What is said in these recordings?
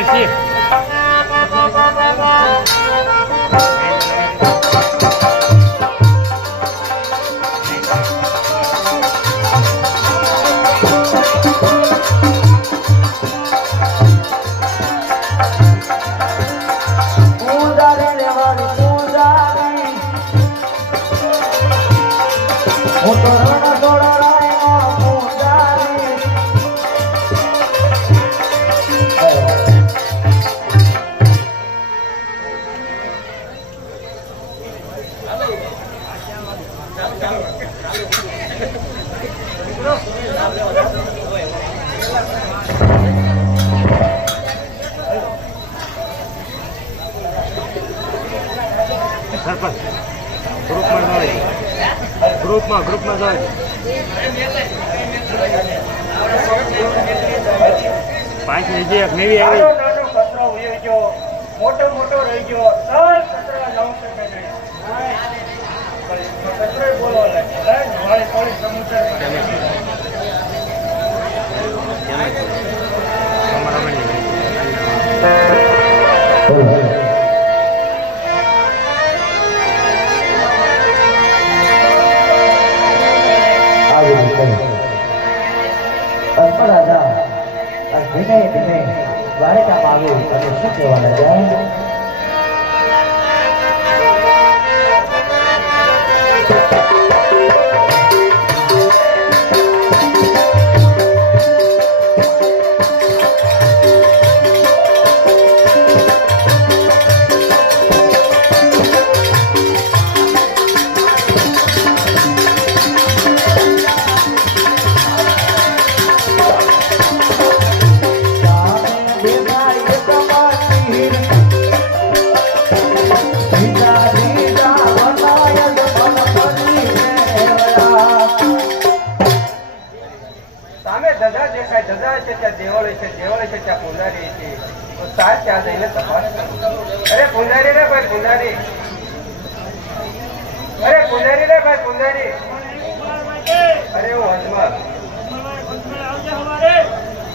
મેલસી ગ્રુપમાં જાય 5 નીચે એક નેવી આવી નાનો કચરો ઉઈ ગયો મોટો રહી ગયો સર કચરો લાવું છે કચરો બોલો વાળી થોડી સમુદ્ર ધીમે દ્વારકામાં આવ્યું અને શું કહેવા લાગ્યા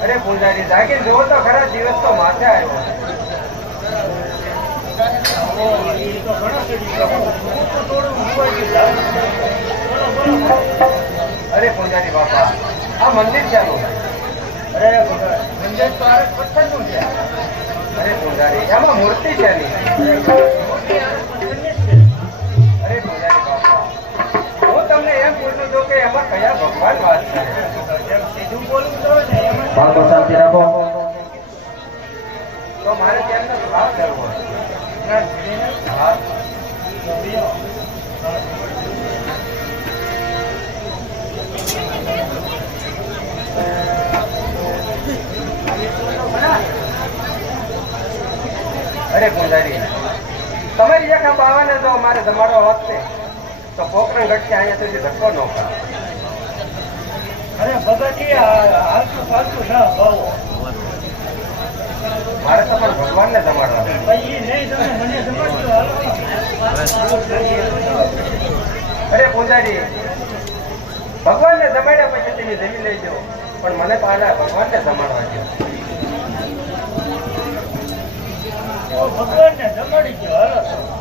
અરે પૂંજારી જાગીને જોવો તો ખરા દિવસ તો માથે આવ્યો અરે પૂંજારી બાપા આ મંદિર છે અરે મંદિર તો આ પથ્થરનું છે અરે પૂંજારી એમાં મૂર્તિ છે અરે પૂંજારી બાપા હું તમને એમ પૂછું છું કે એમાં કયા ભગવાન વાત છે સીધું બોલવું તો બાળકો શાંતિ રાખો તો મારે તેમનો ભાવ કરવો અરે પૂંજારી તમારી જખા બાવાને જો મારે જમાડો વખતે તો પોકરણ ઘટકે અહીંયા સુધી ધક્કો ન કરે અરે ભગતજી હાલતું ફાલતું ના ભાવો મારે તો પણ ભગવાનને જમાડવા અરે પૂજારી ભગવાનને જમાડ્યા પછી તેની જમી લઈ જાઓ પણ મને પાછા ભગવાનને જમાડવા ગયો ભગવાનને જમાડી ગયો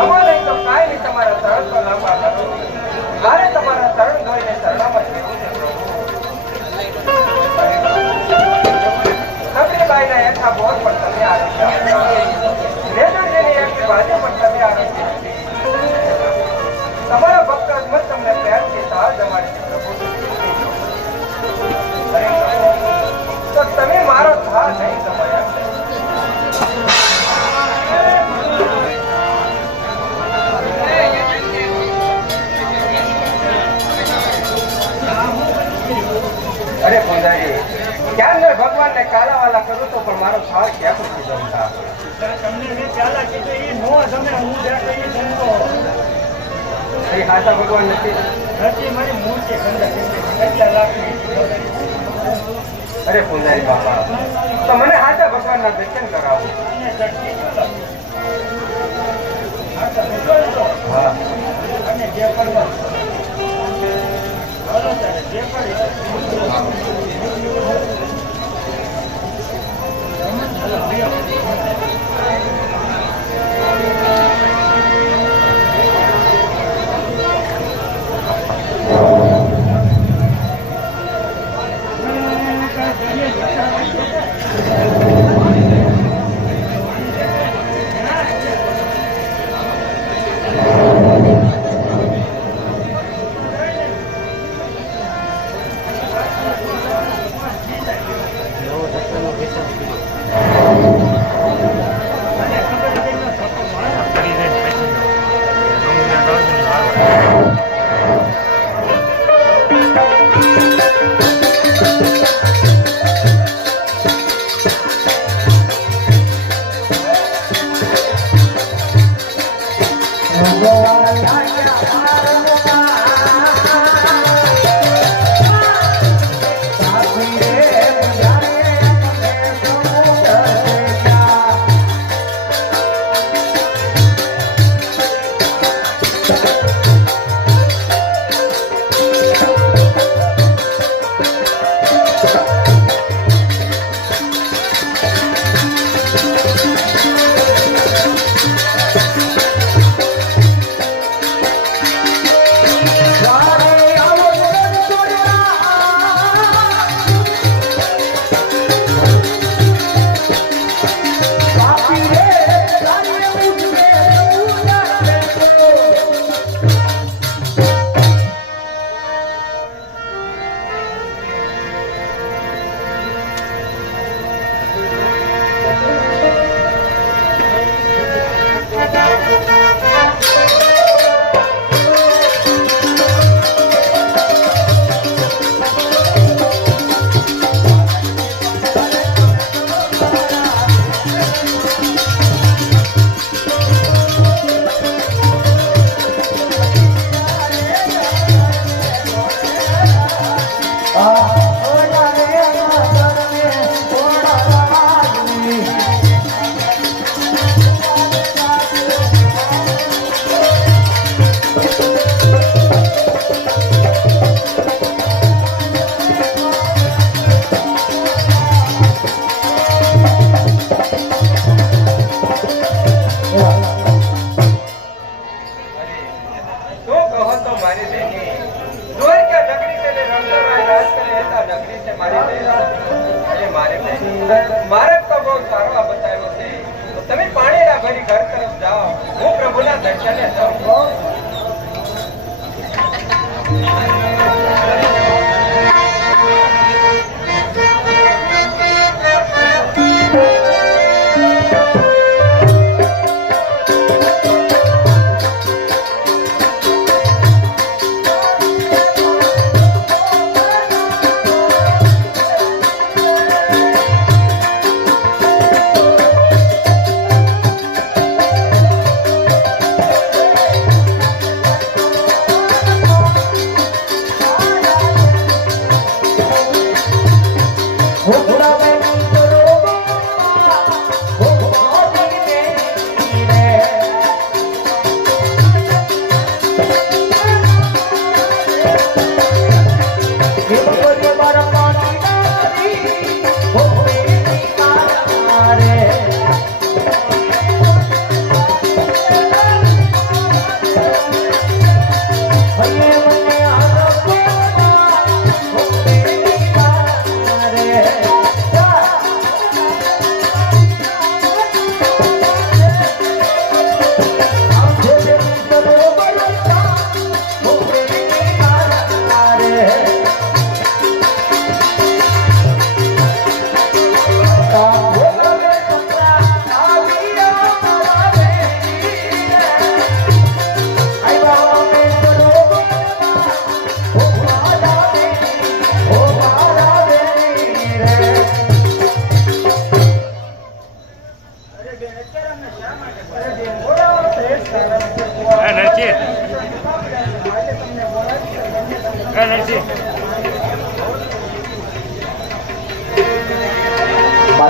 જમો નહીં તો કાંઈ નહીં, તમારા ચરણ તો લાંબા કરો. મારે તમારા ચરણ ધોઈને શરણામત લેવું છે પ્રભુ. નબળીબાઈના એકા બોર પર તમે આરોગ્ય રેજરજીની એકી બાજુ પર તમે આરોગ્ય તમારા ભક્ત અજમત તમને પ્રેમથી સાર જમાડી છે પ્રભુ. અરે પ્રભુ, તો તમે મારો થાર નહીં જમાયા. અરે પૂજારી, ક્યાં મેં ભગવાનને કાલાવાલા કરું તો પણ મારો થાળ ક્યાં પછી જમતા? તમને મેં ચાલા કીધું એ નો તમે હું જ્યાં કહીએ જમતો એ ખાતા ભગવાન નથી. નથી મારી મૂર્તિ ગંદા કેટલા લાખની. અરે પૂજારી બાપા, તો મને હાચા ભગવાનના દર્શન કરાવો. અને શક્તિ બોલો. હા તો બોલતો. હા, અને જે કરવા બોલો ત્યારે જે કરી મારે તો બહુ સારવા બતાવ્યો છે. તમે પાણીના ભરી ઘર તરફ જાઓ, હું પ્રભુના દર્શને જાઉં.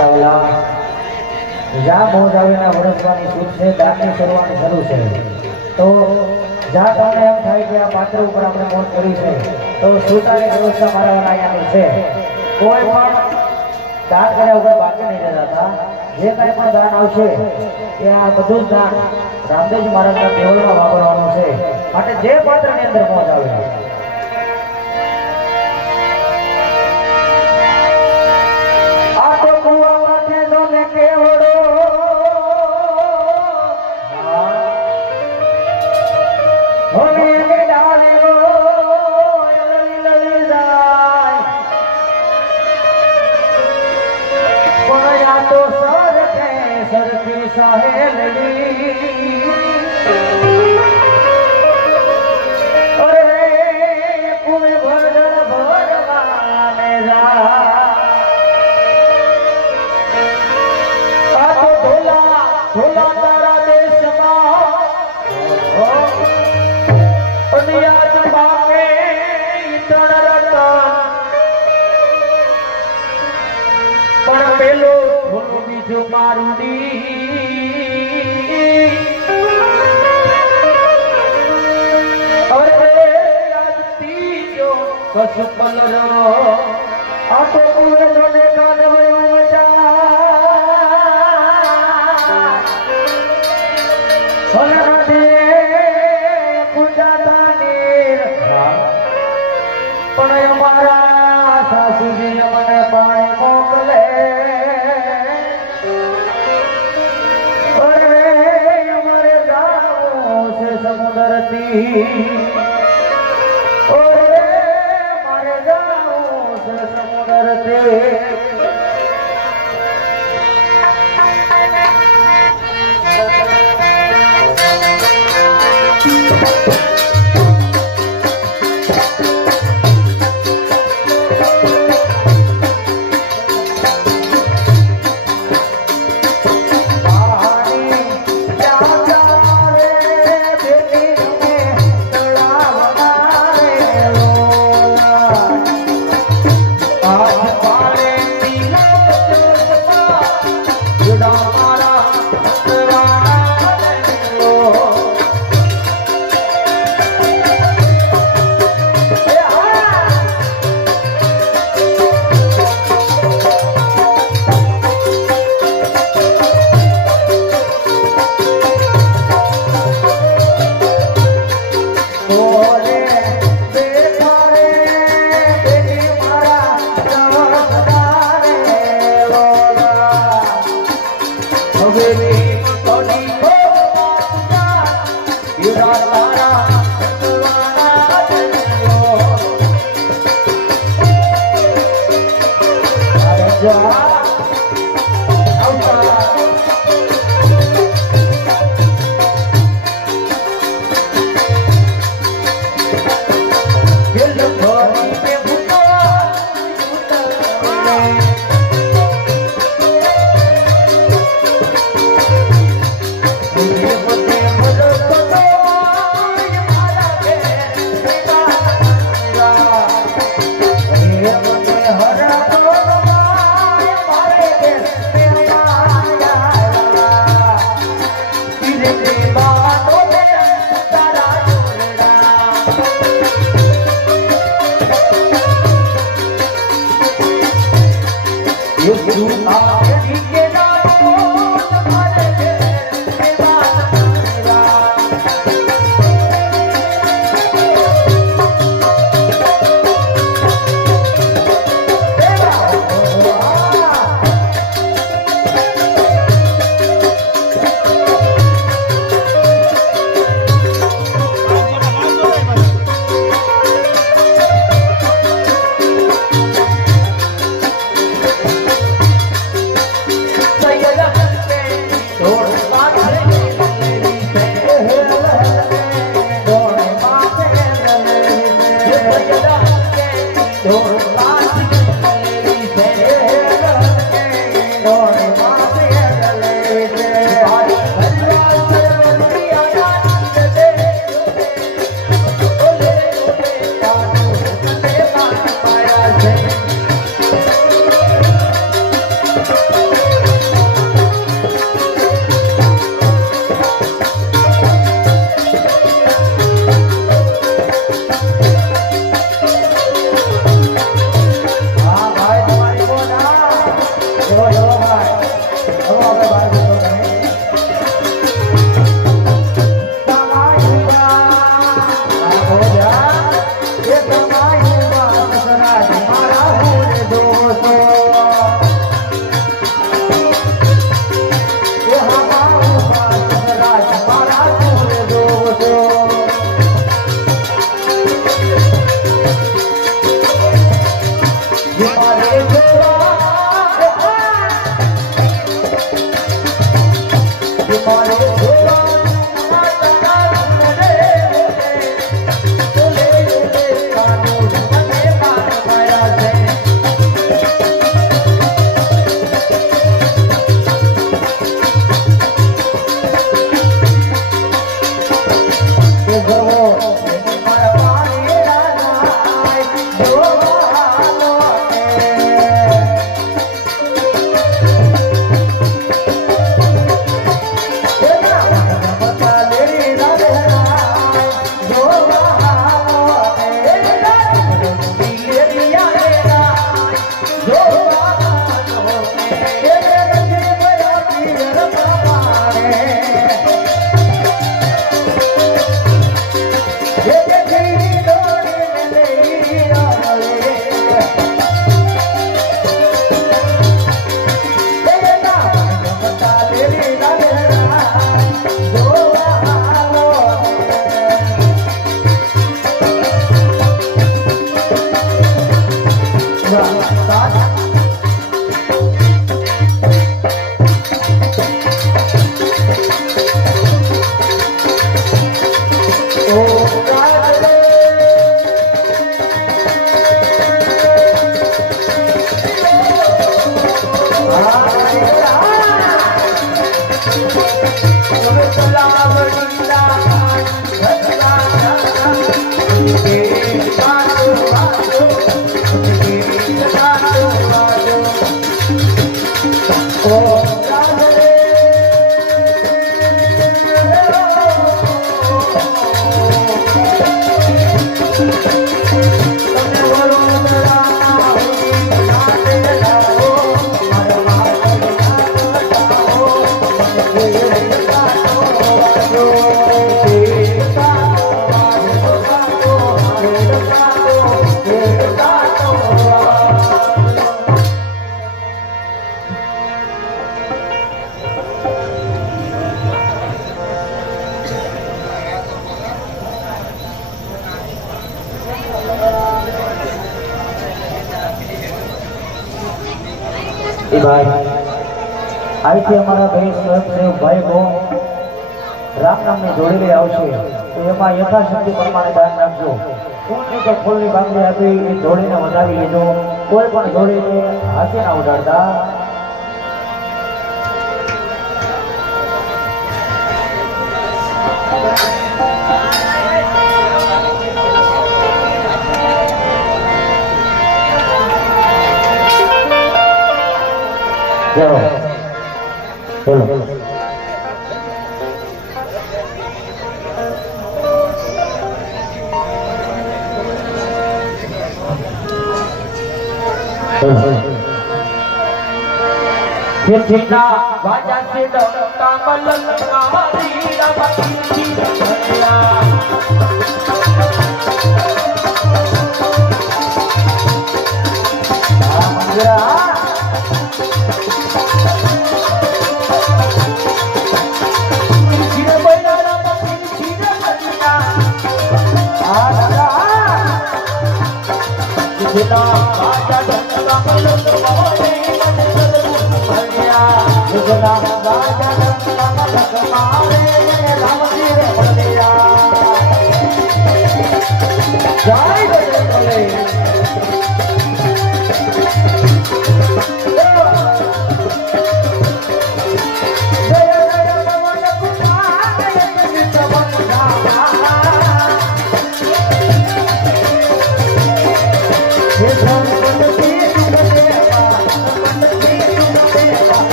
મારા ઓલા જ્યાં મોજ આવીને વરસવાની છૂટ છે દાનની કરવાની શરૂ છે તો જ્યાં તમને એમ થાય કે આ પાત્ર ઉપર આપણે મોજ કરી છે તો છૂટાની વ્યવસ્થા મારા ઓલા અહીંયાની છે કોઈ પણ દાન કર્યા વગર બાકી નહીં રહેતા જે કાંઈ પણ દાન આવશે એ આ બધું જ દાન રામદેવજી મહારાજના દેવળમાં વાપરવાનું છે માટે જે પાત્રની અંદર મોજ આવે આ તો કુવા માટે જો ને કેવડો હોને કે ડાળીઓ લલી જાય પણ આ તો સરખી સહેલડી અરે કુવે ભરણ ભરવાને જા આ તો ઢોલા ઢોલા તારા દેશમાં અને યાદ પાકે ઈતણ રતન પણ પેલો ઢોલું બીજું મારું દી અરે તીજો કશું પલરો આ તો કુવે જોને કાઢવ્યો સોના દે પૂજાતા નીર પણ અમારા સાસુજી મને પાણી મોકલે અરે અમારે જાવું છે સમુદ્રથી ઓરે મારે જાવું છે સમુદ્રથી Thank you. અહીંથી અમારા ભાઈ સ્વયંસેવક ભાઈ બહુ રામ નામની જોડી લઈ આવશે તો એમાં યથાશક્તિ પ્રમાણે દાન રાખજો. ફૂલની તો ફૂલની બાંગડી આપી એ જોડીને વધાવી લેજો. કોઈ પણ જોડીને હાથે ના ઉડાડતા. ચલો ચલો Kita baca sidang kamalan kamari dapat kita kita baca kamalan kamari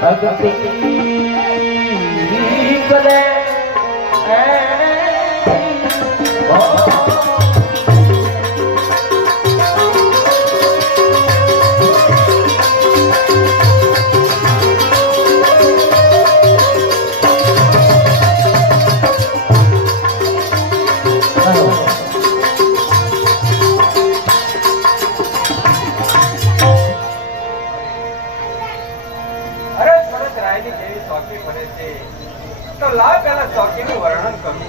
ભક્તિ કરે તો લાવ પેલા ચોકીનું વર્ણન કરું.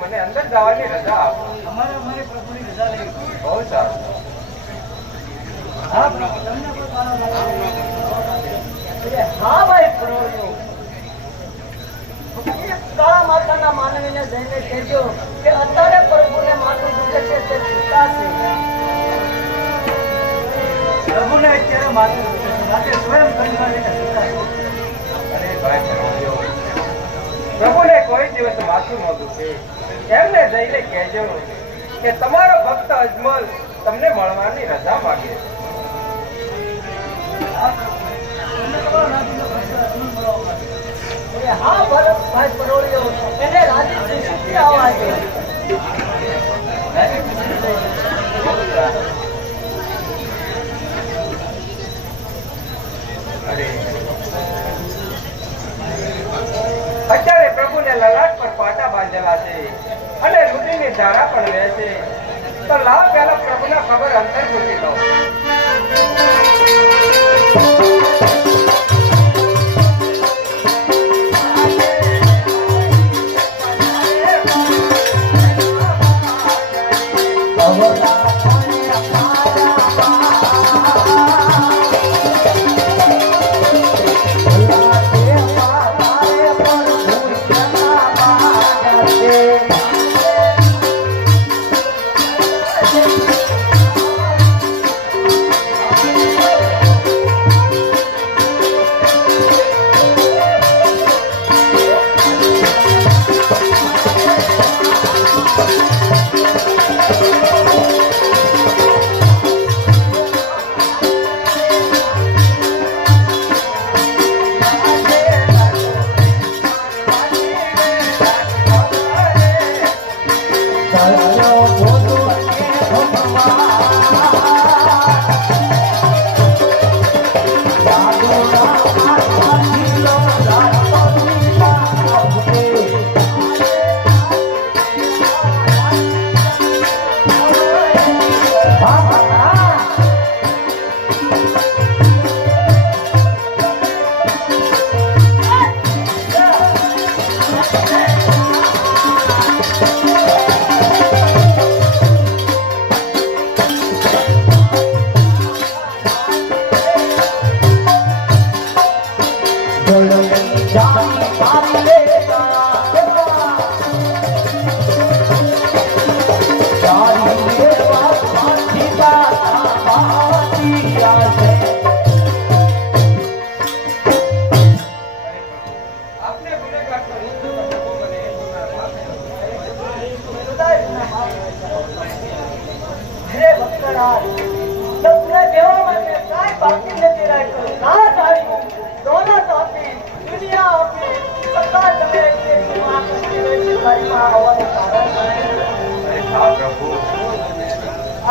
મને અંદર જવાની રજા આપો. અમારે પ્રભુની રજા લેવી. બહુ સારું. હા પ્રભુ, તમને કોઈ કામ લાગે? હા ભાઈ પ્રભુ, કાળા માતાના માનવીને જઈને કહેજો કે અત્યારે પ્રભુને માથું દુખે છે તે છૂટાશે. પ્રભુને અત્યારે માથું દુખે છે, રાતે સ્વયં પરિવારીને સુતાશે. અરે ભાઈ પ્રભુ, પ્રભુને કોઈ દિવસ માથું ન દુખે એમને જઈને કહેજો કે તમારો ભક્ત અજમલ તમને મળવાની રજા માંગે. હા ભરતભાઈ પરોળિયો, એને રાજી સુખી આવવા દે. અત્યારે પ્રભુને લલાટ પર પાટા બાંધેલા છે અને રુધિરની ધારા પણ રહે છે. તો લાવ પહેલા પ્રભુના ખબર અંતર પૂછી લો.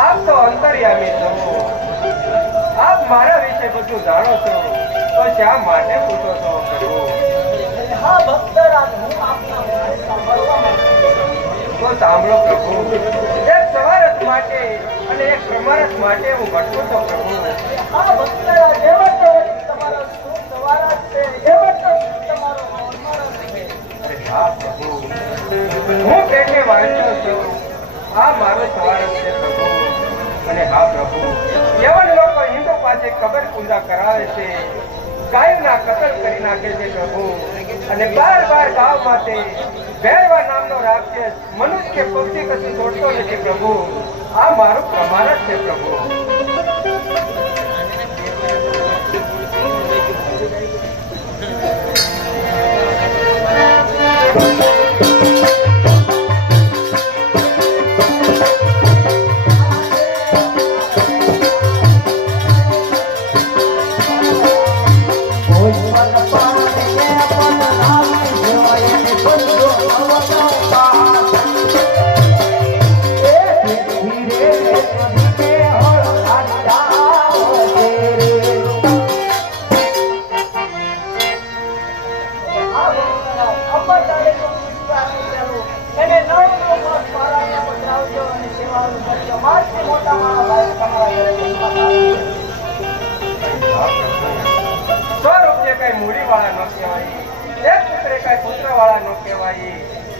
આપ તો અંતર્યામી છો. આપ મારા વિશે બધું જાણો છો, તો શા માટે પૂછો છો પ્રભુ? હા ભક્તરાજ, હું આપના સાંભળવા માંગુ છું. તો સાંભળો પ્રભુ. એક સવારત માટે અને એક પ્રમાણસ માટે હું ભટકું તો પ્રભુ. આ ભક્તરા જેવા તો તમારો સુખ સવારા છે એવા તો તમારો મોરમાળો છે. અરે હા પ્રભુ, હું પેટે વાંચ્યો છું, આ મારો સવાર છે પ્રભુ. અને હા પ્રભુ, એવા લોકો હિન્દુ પાસે કબર પૂજા કરાવે છે, ગાયના કતલ કરી નાખે છે પ્રભુ. અને બાર ગાવ માટે ભૈરવા નામનો રાક્ષસ મનુષ્ય કે પક્ષી કશું છોડતો નથી પ્રભુ. આ મારું પ્રમાણ જ છે પ્રભુ.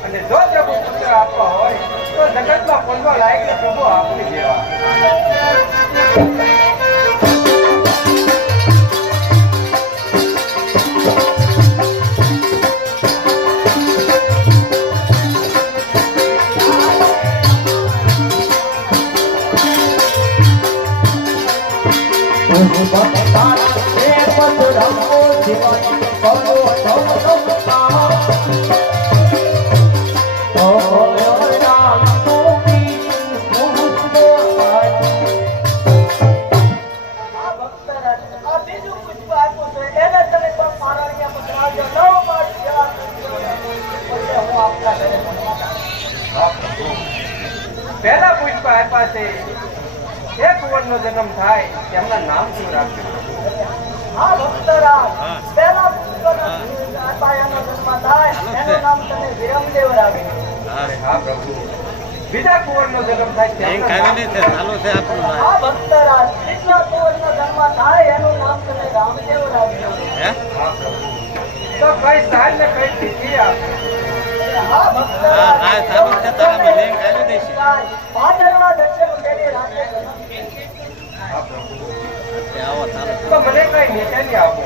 અને જો પ્રભુ પુત્ર આપવા હોય તો જગતમાં પંડવા લાયક પ્રભુ આપની જેવા. પહેલા પુષ્પ આપ્યા છે, એક કુંવરનો જન્મ થાય તેમના નામ શું રાખ્યું? હા ભક્તરા, પહેલા પુષ્પનો આપાયાનો જન્મ થાય એનું નામ તમે વિરમદેવ રાખ્યું. હા પ્રભુ, બીજા કુંવરનો જન્મ થાય તેમના નામ હા ભક્તરા, બીજા કુંવરનો જન્મ થાય એનું નામ તમે રામદેવ રાખ્યું. હા પ્રભુ, તો કઈ સાલ ને કઈ તિથિ આપે? હા ભક્તરા, ભાદરવા દક્ષિણ ઉદેલી રાતે જન્મ. હા પ્રભુ, તો મને કઈ નિશાની આપો.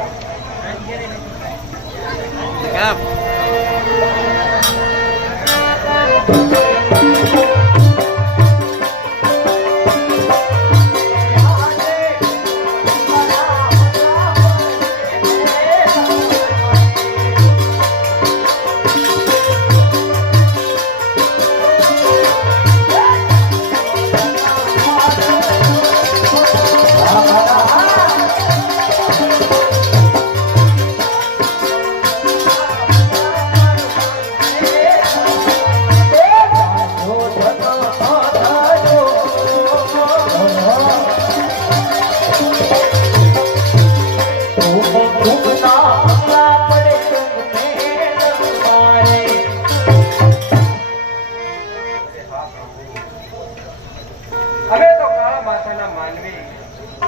અમે તો કાળા માથાના માનવી,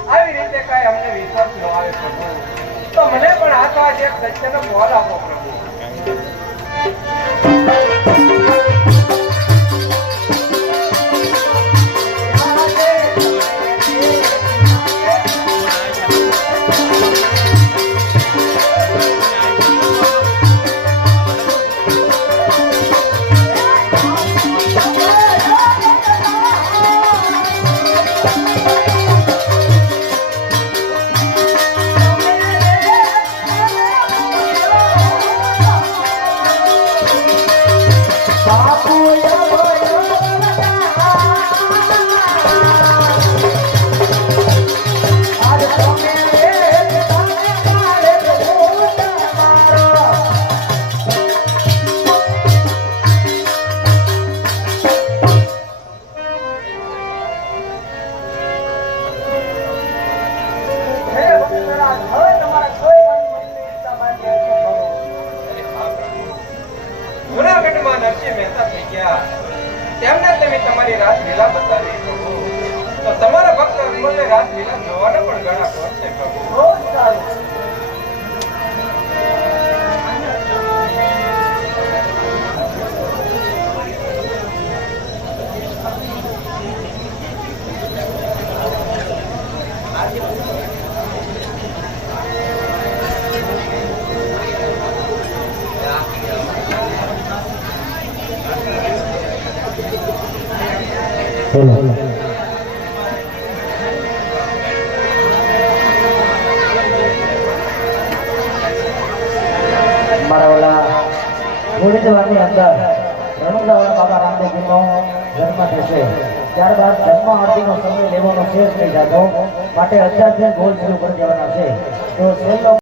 આવી રીતે કઈ અમને વિશ્વાસ ન આવે પ્રભુ, તો મને પણ આ તો આજ એક સત્યનો બોલ આપો પ્રભુ. બોલો. મારા ઓલા ગોવિંદવાની અંદર રણુજાવાળા બાબા રામદેવજીનો જન્મ થશે. ત્યારબાદ જન્મ આરતીનો સમય લેવાનો શેષ થઈ જતો માટે 1000 ગોળ શરૂ કરી દેવાના છે. તો છેલ્લો